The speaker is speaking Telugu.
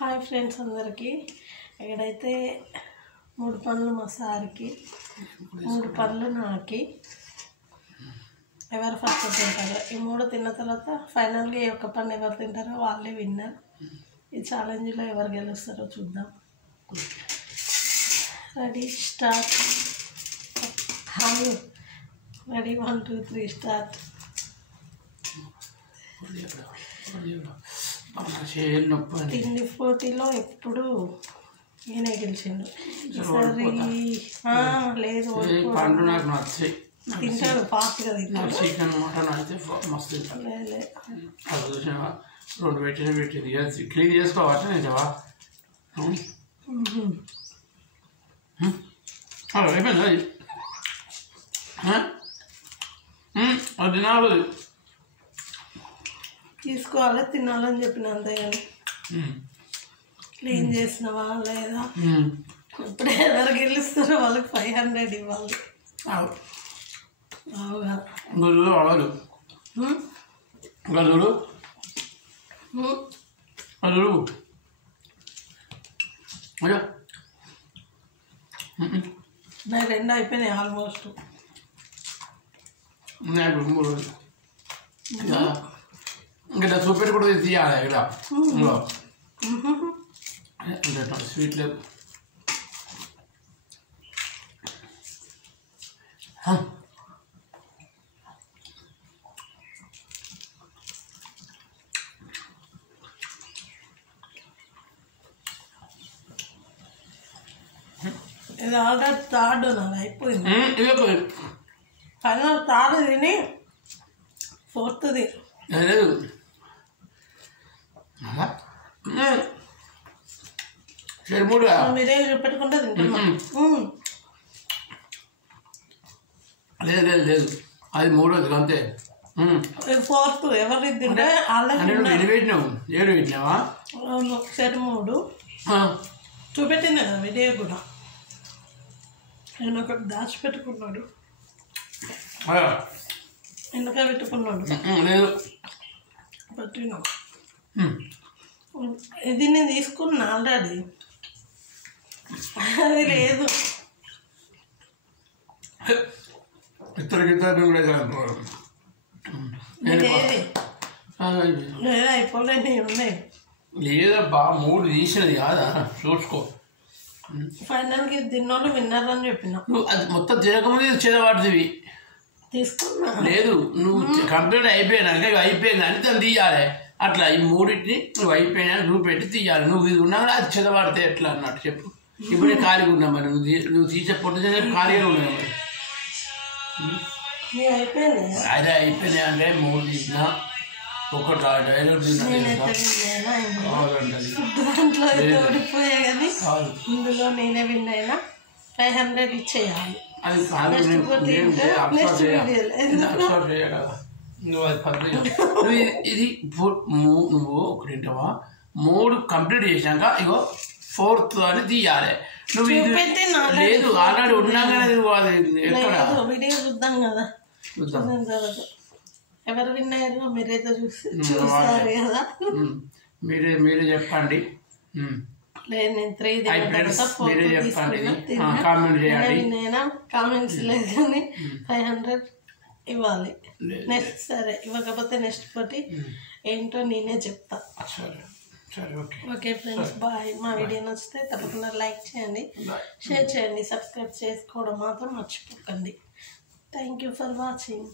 హాయ్ ఫ్రెండ్స్ అందరికీ ఇక్కడైతే 3 పనులు మా సార్కి 3 పనులు నాకి ఎవరు ఫస్ట్ తింటారో ఈ 3 తిన్న తర్వాత ఫైనల్గా ఈ ఒక్క పని ఎవరు తింటారో వాళ్ళే విన్నర్. ఈ ఛాలెంజ్లో ఎవరు గెలుస్తారో చూద్దాం. Ready start. Ready 1 2 3 start. తిండి పోటీలో ఎప్పుడు నేనే గెలిచిండు. ఈసారి లేదు పండు నాకు నచ్చాయి. తింటాడు ఫాస్ట్గా తింటాడు. చికెన్ మటన్ అయితే మస్తు తింటాను. అది చూసినా 2 పెట్టింది క్లీన్ చేసుకోవచ్చు నిజమా? అయిపోయింది అది తినాలి, తీసుకోవాలి, తినాలని చెప్పిన అంతే. కానీ క్లీన్ చేసినవా లేదా? ఇప్పుడు ఎవరు గెలుస్తారో వాళ్ళకి 500 ఇవ్వాలి. గదులు అడలు గదులు గదులు నాకు 2 అయిపోయినాయి ఆల్మోస్ట్. నాకు 3 ఇంకా సూపర్ కూడా తీయాలి ఇక్కడ అంటే స్వీట్ లేవు. ఇది ఆల్రెడీ థర్డ్ నాకు అయిపోయింది. ఫైనల్ థర్డ్ తిని 4థది మీరే పెట్టుకుంటే తింటున్నా. లేదు లేదు లేదు అది 3వది అంతే. 4th ఎవరి తింటే ఎన్ని పెట్టినావు? 7 పెట్టినావా? ఒకసారి 3 చూపెట్టింది కదా వీడియో కూడా. ఆయన ఒకటి దాచిపెట్టుకున్నాడు, వెనక పెట్టుకున్నాడు. పట్టినా ఇది నేను తీసుకున్నా ఆల్రెడీ, అది లేదు. అయిపోలేదు ఉన్నాయి. లేదబ్బా 3 తీసినది కాదా చూసుకో. ఫైనల్కి తిన్నోళ్ళు విన్నారని చెప్పిన. నువ్వు అది మొత్తం తినకముందు చేదవాడుతుంది తీసుకున్నా. లేదు నువ్వు కంప్లీట్ అయిపోయినాక ఇవి అయిపోయింది అని తను తీయాలి. అట్లా ఈ 3టిని నువ్వు అయిపోయినా నువ్వు పెట్టి తీయాలి. నువ్వు ఇది ఉన్నా కూడా అది చెదవాడితే ఎట్లా అన్నట్టు చెప్పు. ఇప్పుడే ఖాళీగా ఉన్నా మరి నువ్వు తీసే పొట్టు ఖాళీగా ఉన్నాయి మరి. అదే అయిపోయినాయి అంటే 3 తీసినా ఒకటి డైరెక్ట్ ఇందులో నేనే విన్ అయినా 500 ఇచ్చేయాలి. అది కాదు నువ్వు అది పద్ధతి నువ్వు ఇది నువ్వు ఒకటి తింటావా? 3 కంప్లీట్ చేసినాక ఇగో 4th అని తీయాలి. నువ్వు ఇది లేదు ఆల్రెడీ ఉన్నాగానే ఎక్కడ వీడియో చూద్దాం కదా. ఎవరు విన్ అయ్యారో మీరైతే చూస్తారు కదా. మీరే చెప్పండి. లేదు నేను 3 కామెంట్స్ లేదు కానీ 500 ఇవ్వాలి. నెక్స్ట్ సరే ఇవ్వకపోతే నెక్స్ట్ పోటీ ఏంటో నేనే చెప్తా. Okay friends bye. మా వీడియో నచ్చితే తప్పకుండా లైక్ చేయండి, షేర్ చేయండి, సబ్స్క్రైబ్ చేసుకోవడం మాత్రం మర్చిపోకండి. Thank you for watching.